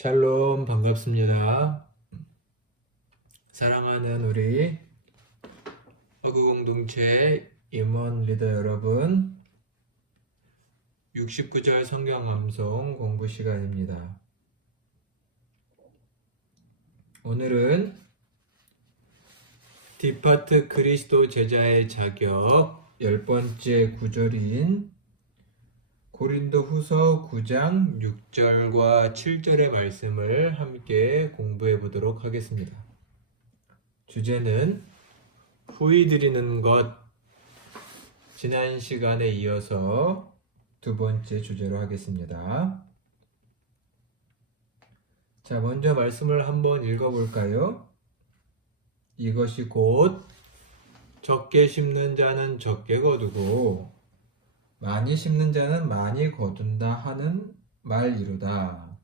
샬롬 반갑습니다. 사랑하는 우리 허그 공동체 임원 리더 여러분, 69절 성경 암송 공부 시간입니다. 오늘은 디파트 그리스도 제자의 자격 10번째 구절인 고린도 후서 9장 6절과 7절의 말씀을 함께 공부해 보도록 하겠습니다. 주제는 후히 드리는 것, 지난 시간에 이어서 두 번째 주제로 하겠습니다. 자, 먼저 말씀을 한번 읽어볼까요? 이것이 곧 적게 심는 자는 적게 거두고 많이 심는 자는 많이 거둔다 하는 말이로다.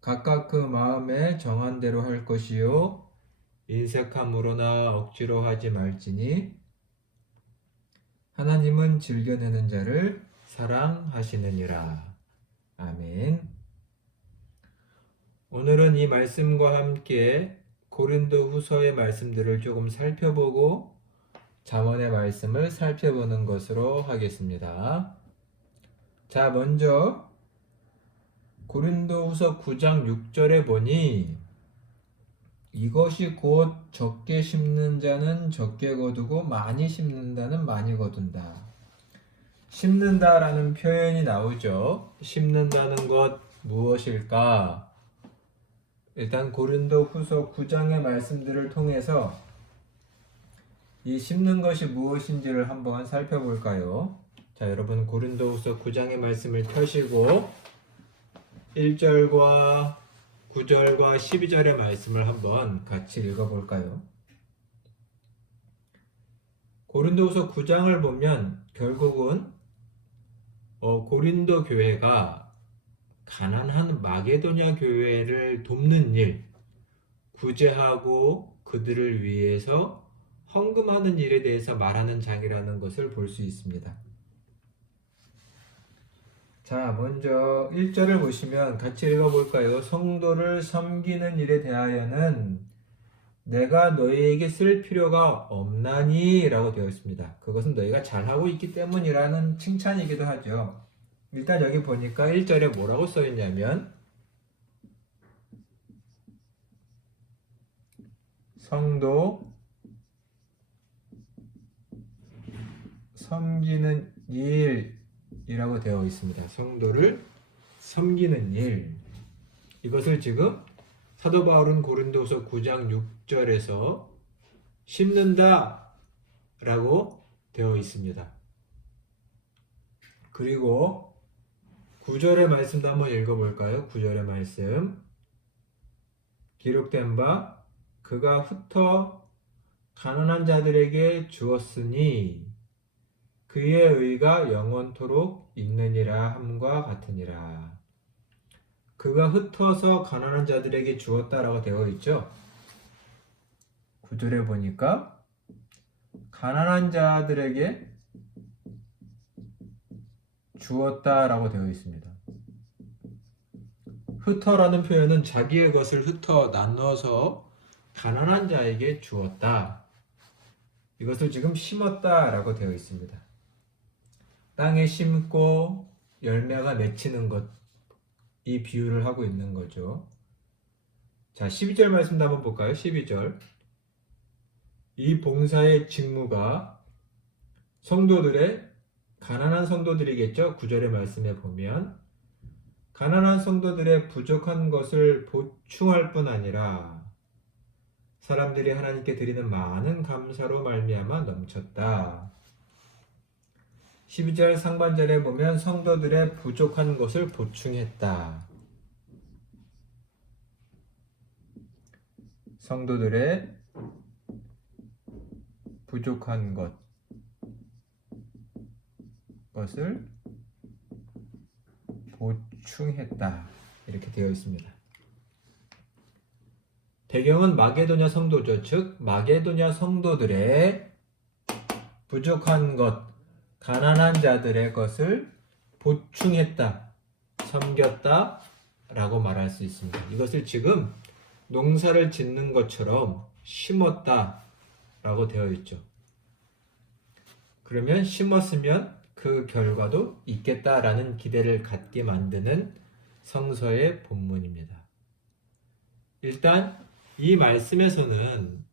각각 그 마음에 정한 대로 할 것이요 인색함으로나 억지로 하지 말지니 하나님은 즐겨내는 자를 사랑하시느니라. 아멘. 오늘은 이 말씀과 함께 고린도 후서의 말씀들을 조금 살펴보고 잠언의 말씀을 살펴보는 것으로 하겠습니다. 자, 먼저 고린도후서 9장 6절에 보니 이것이 곧 적게 심는 자는 적게 거두고 많이 심는다는 많이 거둔다. 심는다라는 표현이 나오죠. 심는다는 것 무엇일까? 일단 고린도후서 9장의 말씀들을 통해서 이 심는 것이 무엇인지를 한번 살펴볼까요? 자, 여러분 고린도후서 9장의 말씀을 펴시고 1절과 9절과 12절의 말씀을 한번 같이 읽어볼까요? 고린도후서 9장을 보면 결국은 고린도 교회가 가난한 마게도냐 교회를 돕는 일, 구제하고 그들을 위해서 헌금하는 일에 대해서 말하는 장이라는 것을 볼 수 있습니다. 자, 먼저 1절을 보시면 같이 읽어볼까요? 성도를 섬기는 일에 대하여는 내가 너희에게 쓸 필요가 없나니 라고 되어 있습니다. 그것은 너희가 잘하고 있기 때문이라는 칭찬이기도 하죠. 일단 여기 보니까 1절에 뭐라고 써 있냐면 성도 섬기는 일이라고 되어 있습니다. 성도를 섬기는 일. 이것을 지금 사도 바울은 고린도후서 9장 6절에서 심는다 라고 되어 있습니다. 그리고 9절의 말씀도 한번 읽어볼까요? 9절의 말씀. 기록된 바 그가 흩어 가난한 자들에게 주었으니 그의 의가 영원토록 있느니라 함과 같으니라. 그가 흩어서 가난한 자들에게 주었다라고 되어 있죠. 9절에 보니까 가난한 자들에게 주었다라고 되어 있습니다. 흩어라는 표현은 자기의 것을 흩어 나눠서 가난한 자에게 주었다. 이것을 지금 심었다라고 되어 있습니다. 땅에 심고 열매가 맺히는 것, 이 비유를 하고 있는 거죠. 자, 12절 말씀도 한번 볼까요? 12절. 이 봉사의 직무가 가난한 성도들이겠죠? 9절의 말씀에 보면 가난한 성도들의 부족한 것을 보충할 뿐 아니라 사람들이 하나님께 드리는 많은 감사로 말미암아 넘쳤다. 12절 상반절에 보면 성도들의 부족한 것을 보충했다. 성도들의 부족한 것을 보충했다. 이렇게 되어 있습니다. 배경은 마게도냐 성도죠. 즉 마게도냐 성도들의 부족한 것, 가난한 자들의 것을 보충했다, 섬겼다, 라고 말할 수 있습니다. 이것을 지금 농사를 짓는 것처럼 심었다 라고 되어 있죠. 그러면 심었으면 그 결과도 있겠다라는 기대를 갖게 만드는 성서의 본문입니다. 일단 이 말씀에서는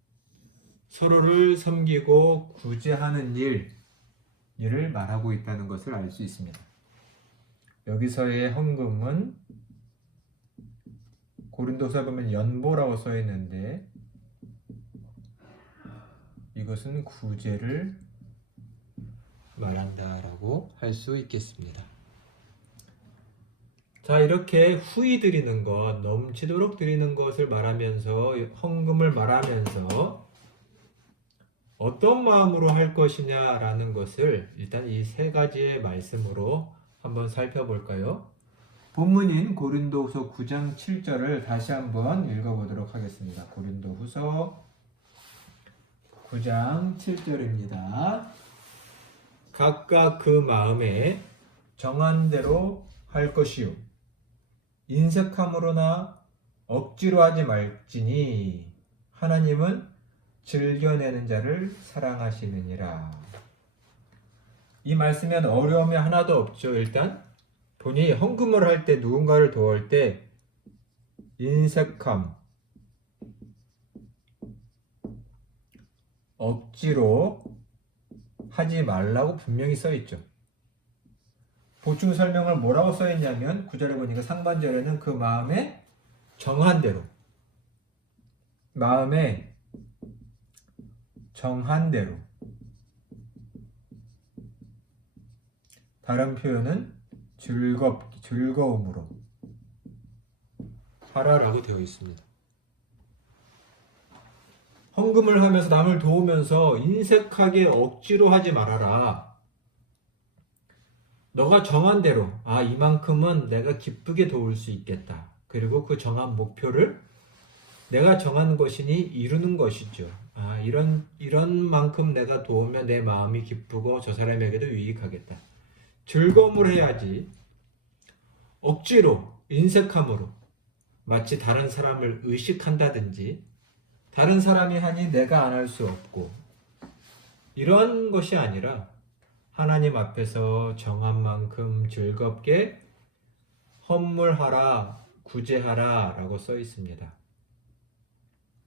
서로를 섬기고 구제하는 일을 말하고 있다는 것을 알 수 있습니다. 여기서의 헌금은 고린도서 보면 연보라고 써 있는데 이것은 구제를 말한다라고 할 수 있겠습니다. 자, 이렇게 후히 드리는 것, 넘치도록 드리는 것을 말하면서 헌금을 말하면서 어떤 마음으로 할 것이냐라는 것을 일단 이 세 가지의 말씀으로 한번 살펴볼까요? 본문인 고린도후서 9장 7절을 다시 한번 읽어보도록 하겠습니다. 고린도후서 9장 7절입니다. 각각 그 마음에 정한 대로 할 것이요 인색함으로나 억지로 하지 말지니 하나님은 즐겨내는 자를 사랑하시느니라. 이 말씀엔 어려움이 하나도 없죠. 일단 본인이 헌금을 할 때 누군가를 도울 때 인색함, 억지로 하지 말라고 분명히 써 있죠. 보충 설명을 뭐라고 써 있냐면 9절에 보니까 상반절에는 그 마음에 정한 대로 마음에 정한 대로 다른 표현은 즐거움으로 하라라고 되어 있습니다. 헌금을 하면서 남을 도우면서 인색하게 억지로 하지 말아라. 너가 정한 대로 이만큼은 내가 기쁘게 도울 수 있겠다. 그리고 그 정한 목표를 내가 정한 것이니 이루는 것이죠. 이런 만큼 내가 도우면 내 마음이 기쁘고 저 사람에게도 유익하겠다. 즐거움을 해야지 억지로 인색함으로 마치 다른 사람을 의식한다든지 다른 사람이 하니 내가 안 할 수 없고 이런 것이 아니라 하나님 앞에서 정한 만큼 즐겁게 헌물하라, 구제하라 라고 써 있습니다.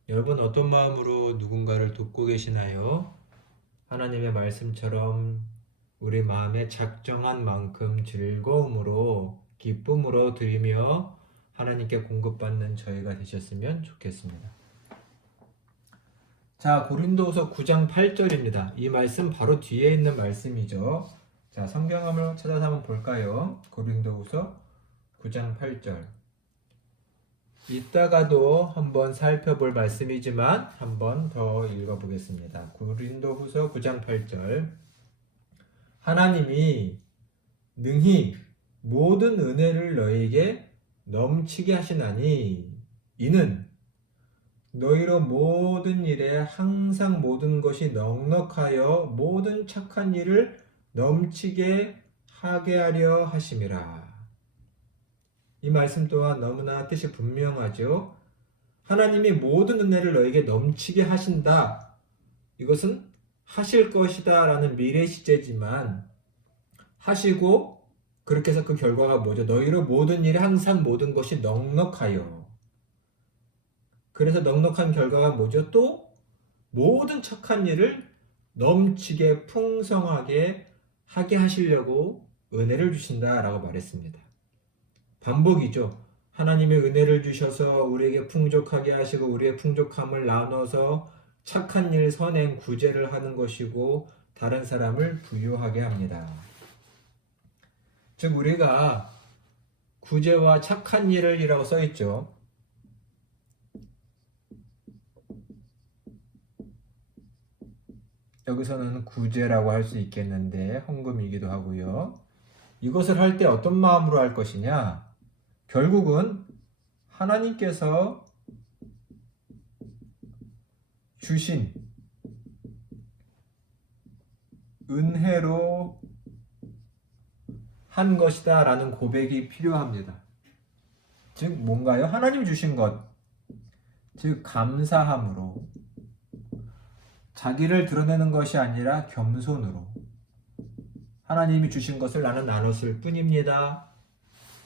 여러분 어떤 마음으로 누군가를 돕고 계시나요? 하나님의 말씀처럼 우리 마음에 작정한 만큼 즐거움으로 기쁨으로 드리며 하나님께 공급받는 저희가 되셨으면 좋겠습니다. 자, 고린도후서 9장 8절입니다. 이 말씀 바로 뒤에 있는 말씀이죠. 자, 성경 한번 찾아서 한번 볼까요? 고린도후서 9장 8절. 이따가도 한번 살펴볼 말씀이지만 한번 더 읽어보겠습니다. 고린도후서 9장 8절. 하나님이 능히 모든 은혜를 너희에게 넘치게 하시나니 이는 너희로 모든 일에 항상 모든 것이 넉넉하여 모든 착한 일을 넘치게 하게 하려 하심이라. 이 말씀 또한 너무나 뜻이 분명하죠. 하나님이 모든 은혜를 너에게 넘치게 하신다. 이것은 하실 것이다 라는 미래 시제지만 하시고 그렇게 해서 그 결과가 뭐죠? 너희로 모든 일에 항상 모든 것이 넉넉하여. 그래서 넉넉한 결과가 뭐죠? 또 모든 착한 일을 넘치게 풍성하게 하게 하시려고 은혜를 주신다라고 말했습니다. 반복이죠. 하나님의 은혜를 주셔서 우리에게 풍족하게 하시고 우리의 풍족함을 나눠서 착한 일, 선행, 구제를 하는 것이고 다른 사람을 부유하게 합니다. 즉 우리가 구제와 착한 일을 이라고 써있죠. 여기서는 구제라고 할 수 있겠는데 헌금이기도 하고요. 이것을 할 때 어떤 마음으로 할 것이냐? 결국은 하나님께서 주신 은혜로 한 것이다 라는 고백이 필요합니다. 즉 뭔가요? 하나님 주신 것, 즉 감사함으로 자기를 드러내는 것이 아니라 겸손으로 하나님이 주신 것을 나는 나눴을 뿐입니다.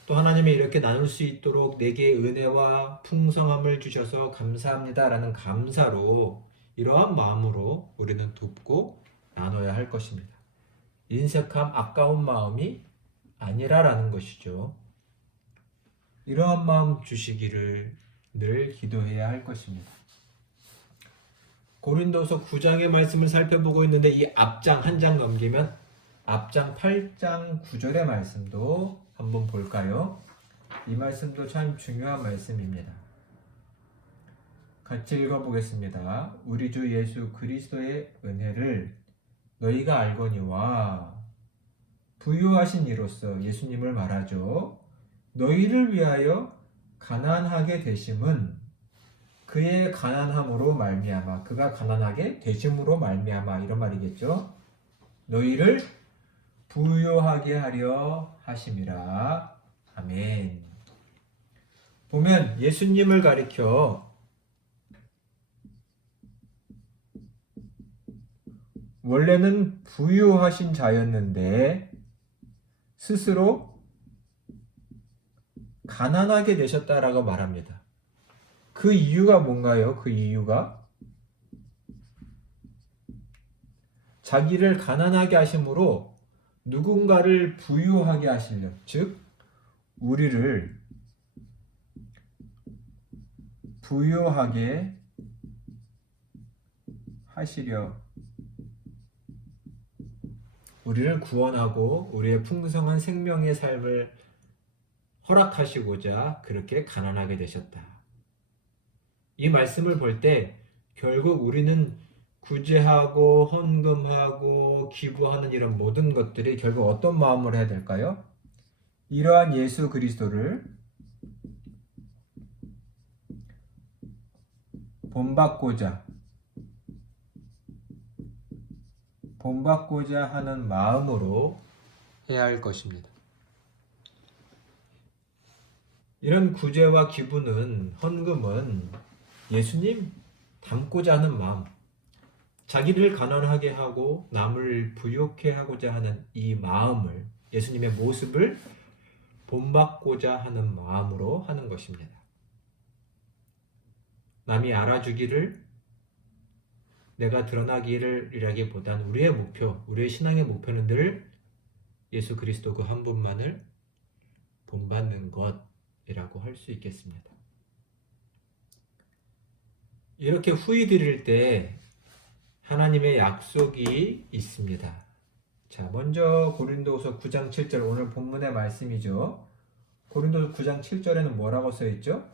또 하나님이 이렇게 나눌 수 있도록 내게 은혜와 풍성함을 주셔서 감사합니다 라는 감사로 이러한 마음으로 우리는 돕고 나눠야 할 것입니다. 인색함, 아까운 마음이 아니라라는 것이죠. 이러한 마음 주시기를 늘 기도해야 할 것입니다. 고린도서 9장의 말씀을 살펴보고 있는데 이 앞장 한 장 넘기면 앞장 8장 9절의 말씀도 한번 볼까요? 이 말씀도 참 중요한 말씀입니다. 같이 읽어보겠습니다. 우리 주 예수 그리스도의 은혜를 너희가 알거니와 부유하신 이로써 예수님을 말하죠. 너희를 위하여 가난하게 되심은 그의 가난함으로 말미암아, 그가 가난하게 되심으로 말미암아 이런 말이겠죠. 너희를 부유하게 하려 하심이라. 아멘. 보면 예수님을 가리켜 원래는 부유하신 자였는데 스스로 가난하게 되셨다라고 말합니다. 그 이유가 뭔가요? 그 이유가 자기를 가난하게 하심으로 누군가를 부유하게 하시려, 즉 우리를 부유하게 하시려, 우리를 구원하고 우리의 풍성한 생명의 삶을 허락하시고자 그렇게 가난하게 되셨다. 이 말씀을 볼 때 결국 우리는 구제하고 헌금하고 기부하는 이런 모든 것들이 결국 어떤 마음으로 해야 될까요? 이러한 예수 그리스도를 본받고자 하는 마음으로 해야 할 것입니다. 이런 구제와 기부는, 헌금은 예수님 닮고자 하는 마음, 자기를 가난하게 하고 남을 부유케 하고자 하는 이 마음을, 예수님의 모습을 본받고자 하는 마음으로 하는 것입니다. 남이 알아주기를, 내가 드러나기를 이라기보단 우리의 목표, 우리의 신앙의 목표는 늘 예수 그리스도 그 한 분만을 본받는 것이라고 할 수 있겠습니다. 이렇게 후히 드릴 때 하나님의 약속이 있습니다. 자, 먼저 고린도서 9장 7절, 오늘 본문의 말씀이죠. 고린도서 9장 7절에는 뭐라고 써 있죠?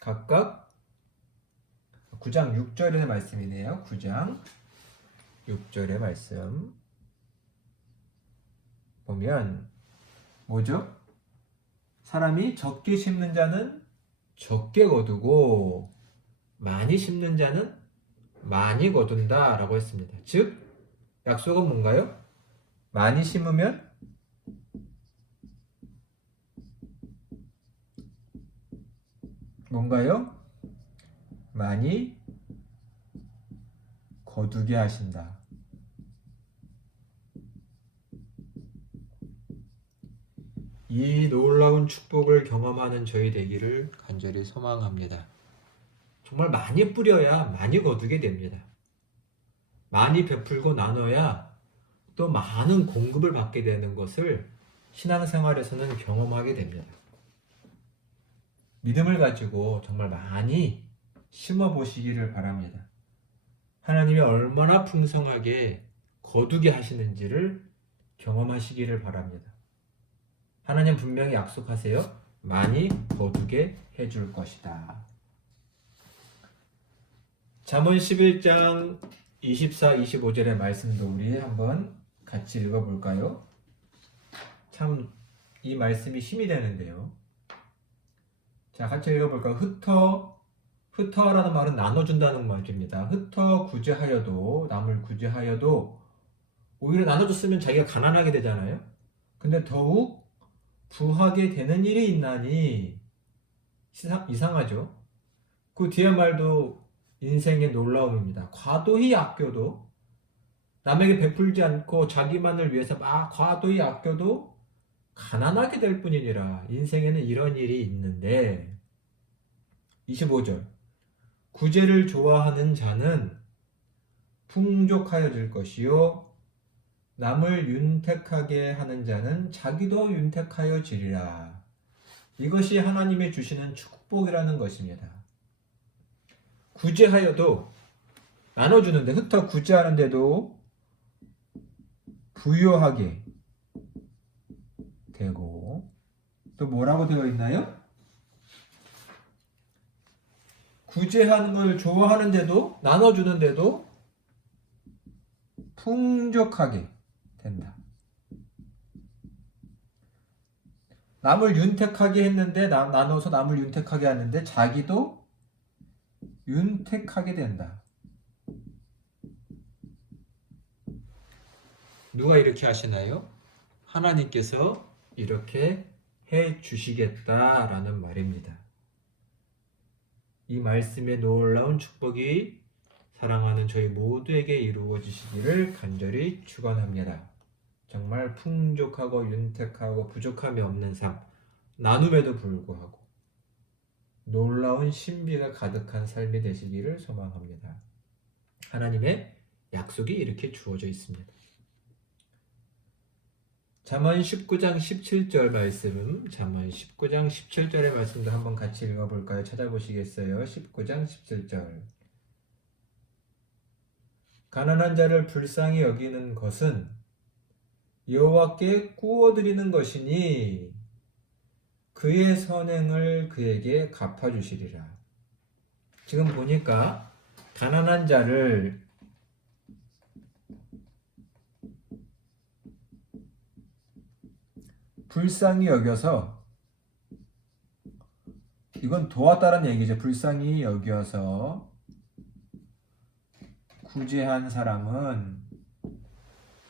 각각 9장 6절의 말씀이네요. 9장 6절의 말씀 보면 뭐죠? 사람이 적게 심는 자는 적게 거두고 많이 심는 자는 많이 거둔다 라고 했습니다. 즉 약속은 뭔가요? 많이 심으면 뭔가요? 많이 거두게 하신다. 이 놀라운 축복을 경험하는 저희 되기를 간절히 소망합니다. 정말 많이 뿌려야 많이 거두게 됩니다. 많이 베풀고 나눠야 또 많은 공급을 받게 되는 것을 신앙생활에서는 경험하게 됩니다. 믿음을 가지고 정말 많이 심어 보시기를 바랍니다. 하나님이 얼마나 풍성하게 거두게 하시는지를 경험하시기를 바랍니다. 하나님 분명히 약속하세요. 많이 거두게 해줄 것이다. 잠언 11장 24, 25절의 말씀도 우리 한번 같이 읽어볼까요? 참 이 말씀이 힘이 되는데요. 자, 같이 읽어볼까요? 흩어라는 말은 나눠준다는 말입니다. 흩어 구제하여도, 남을 구제하여도 오히려 나눠줬으면 자기가 가난하게 되잖아요. 근데 더욱 부하게 되는 일이 있나니 이상하죠. 그 뒤에 말도 인생의 놀라움입니다. 과도히 아껴도 남에게 베풀지 않고 자기만을 위해서 막 과도히 아껴도 가난하게 될 뿐이니라. 인생에는 이런 일이 있는데 25절 구제를 좋아하는 자는 풍족하여질 것이요 남을 윤택하게 하는 자는 자기도 윤택하여지리라. 이것이 하나님이 주시는 축복이라는 것입니다. 구제하여도 나눠주는데 흩어 구제하는데도 부유하게 되고 또 뭐라고 되어 있나요? 구제하는 걸 좋아하는데도 나눠주는데도 풍족하게 된다. 남을 윤택하게 했는데 나눠서 남을 윤택하게 하는데 자기도 윤택하게 된다. 누가 이렇게 하시나요? 하나님께서 이렇게 해 주시겠다라는 말입니다. 이 말씀의 놀라운 축복이 사랑하는 저희 모두에게 이루어지시기를 간절히 축원합니다. 정말 풍족하고 윤택하고 부족함이 없는 삶, 나눔에도 불구하고 놀라운 신비가 가득한 삶이 되시기를 소망합니다. 하나님의 약속이 이렇게 주어져 있습니다. 잠언 19장 17절 말씀, 잠언 19장 17절의 말씀도 한번 같이 읽어볼까요? 찾아보시겠어요? 19장 17절. 가난한 자를 불쌍히 여기는 것은 여호와께 구워드리는 것이니 그의 선행을 그에게 갚아주시리라. 지금 보니까 가난한 자를 불쌍히 여겨서, 이건 도왔다는 얘기죠. 불쌍히 여겨서 구제한 사람은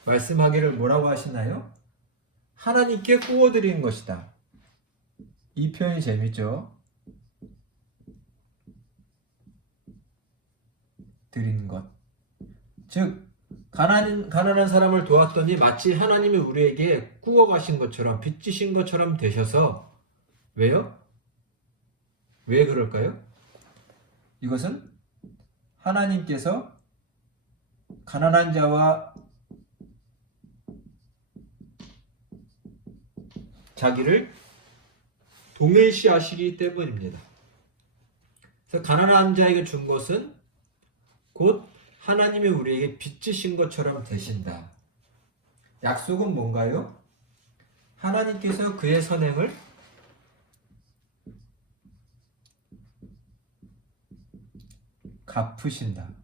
말씀하기를 뭐라고 하시나요? 하나님께 구워드린 것이다. 이 표현이 재밌죠? 드린 것. 즉 가난한 사람을 도왔더니 마치 하나님이 우리에게 구워가신 것처럼 빚지신 것처럼 되셔서, 왜요? 왜 그럴까요? 이것은 하나님께서 가난한 자와 자기를 동일시하시기 때문입니다. 그래서 가난한 자에게 준 것은 곧 하나님이 우리에게 빚지신 것처럼 되신다. 약속은 뭔가요? 하나님께서 그의 선행을 갚으신다.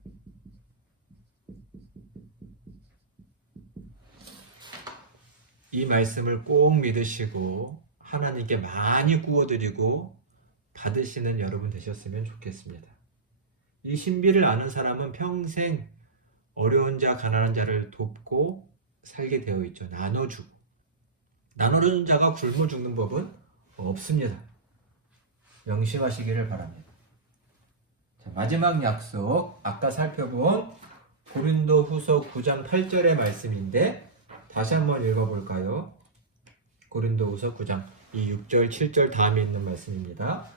이 말씀을 꼭 믿으시고 하나님께 많이 구워드리고 받으시는 여러분 되셨으면 좋겠습니다. 이 신비를 아는 사람은 평생 어려운 자, 가난한 자를 돕고 살게 되어 있죠. 나눠주고. 나누는 자가 굶어 죽는 법은 없습니다. 명심하시기를 바랍니다. 자, 마지막 약속, 아까 살펴본 고린도후서 9장 8절의 말씀인데 다시 한번 읽어볼까요? 고린도후서 9장 이 6절, 7절 다음에 있는 말씀입니다.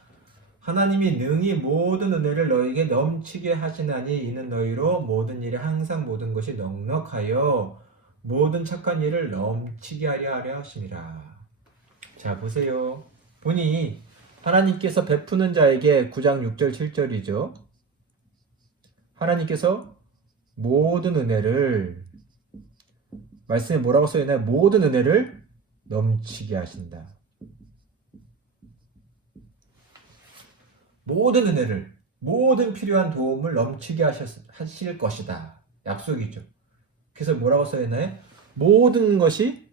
하나님이 능히 모든 은혜를 너희에게 넘치게 하시나니 이는 너희로 모든 일에 항상 모든 것이 넉넉하여 모든 착한 일을 넘치게 하려 하심이라. 자, 보세요. 보니 하나님께서 베푸는 자에게 9장 6절 7절이죠. 하나님께서 모든 은혜를, 말씀에 뭐라고 써있나요? 모든 은혜를 넘치게 하신다. 모든 은혜를, 모든 필요한 도움을 넘치게 하실 것이다. 약속이죠. 그래서 뭐라고 써있나요? 모든 것이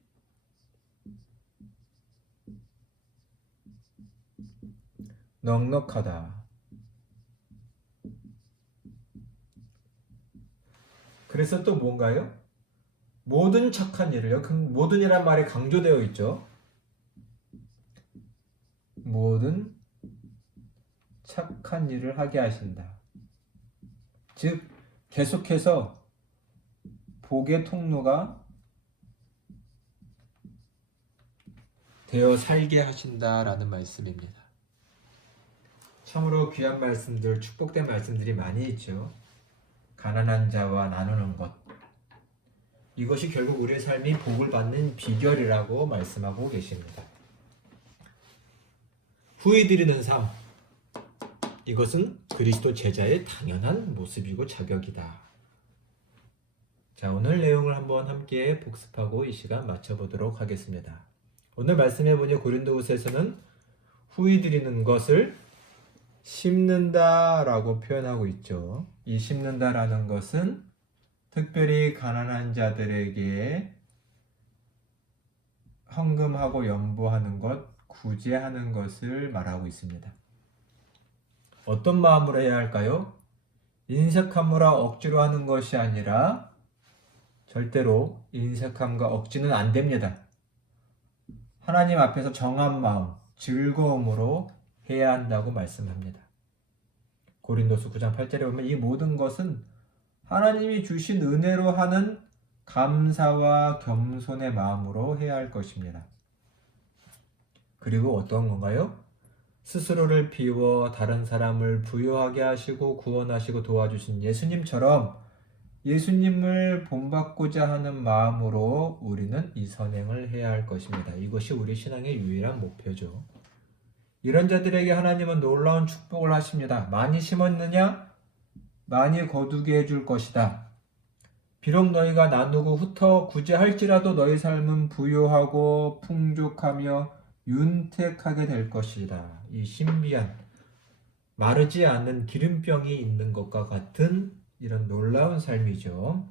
넉넉하다. 그래서 또 뭔가요? 모든 착한 일을, 여기 모든이란 말이 강조되어 있죠. 모든 착한 일을 하게 하신다. 즉 계속해서 복의 통로가 되어 살게 하신다라는 말씀입니다. 참으로 귀한 말씀들, 축복된 말씀들이 많이 있죠. 가난한 자와 나누는 것, 이것이 결국 우리의 삶이 복을 받는 비결이라고 말씀하고 계십니다. 후히 드리는 삶, 이것은 그리스도 제자의 당연한 모습이고 자격이다. 자, 오늘 내용을 한번 함께 복습하고 이 시간 마쳐보도록 하겠습니다. 오늘 말씀해보니 고린도후서에서는 후히 드리는 것을 심는다라고 표현하고 있죠. 이 심는다라는 것은 특별히 가난한 자들에게 헌금하고 연보하는 것, 구제하는 것을 말하고 있습니다. 어떤 마음으로 해야 할까요? 인색함으로 억지로 하는 것이 아니라 절대로 인색함과 억지는 안 됩니다. 하나님 앞에서 정한 마음, 즐거움으로 해야 한다고 말씀합니다. 고린도서 9장 8절에 보면 이 모든 것은 하나님이 주신 은혜로 하는 감사와 겸손의 마음으로 해야 할 것입니다. 그리고 어떤 건가요? 스스로를 비워 다른 사람을 부유하게 하시고 구원하시고 도와주신 예수님처럼 예수님을 본받고자 하는 마음으로 우리는 이 선행을 해야 할 것입니다. 이것이 우리 신앙의 유일한 목표죠. 이런 자들에게 하나님은 놀라운 축복을 하십니다. 많이 심었느냐? 많이 거두게 해줄 것이다. 비록 너희가 나누고 흩어 구제할지라도 너희 삶은 부유하고 풍족하며 윤택하게 될 것이다. 이 신비한 마르지 않는 기름병이 있는 것과 같은 이런 놀라운 삶이죠.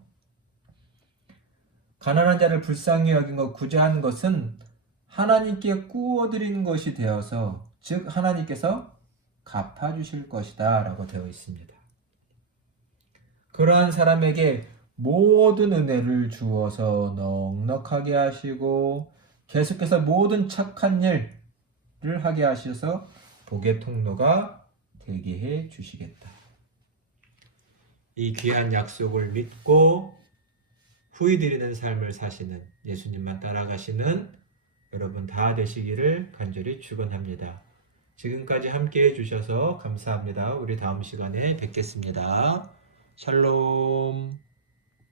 가난한 자를 불쌍히 여긴 것, 구제하는 것은 하나님께 꾸어드리는 것이 되어서, 즉 하나님께서 갚아주실 것이다 라고 되어 있습니다. 그러한 사람에게 모든 은혜를 주어서 넉넉하게 하시고 계속해서 모든 착한 일을 하게 하셔서 복의 통로가 되게 해 주시겠다. 이 귀한 약속을 믿고 후히 드리는 삶을 사시는, 예수님만 따라가시는 여러분 다 되시기를 간절히 축원합니다. 지금까지 함께 해주셔서 감사합니다. 우리 다음 시간에 뵙겠습니다. 샬롬.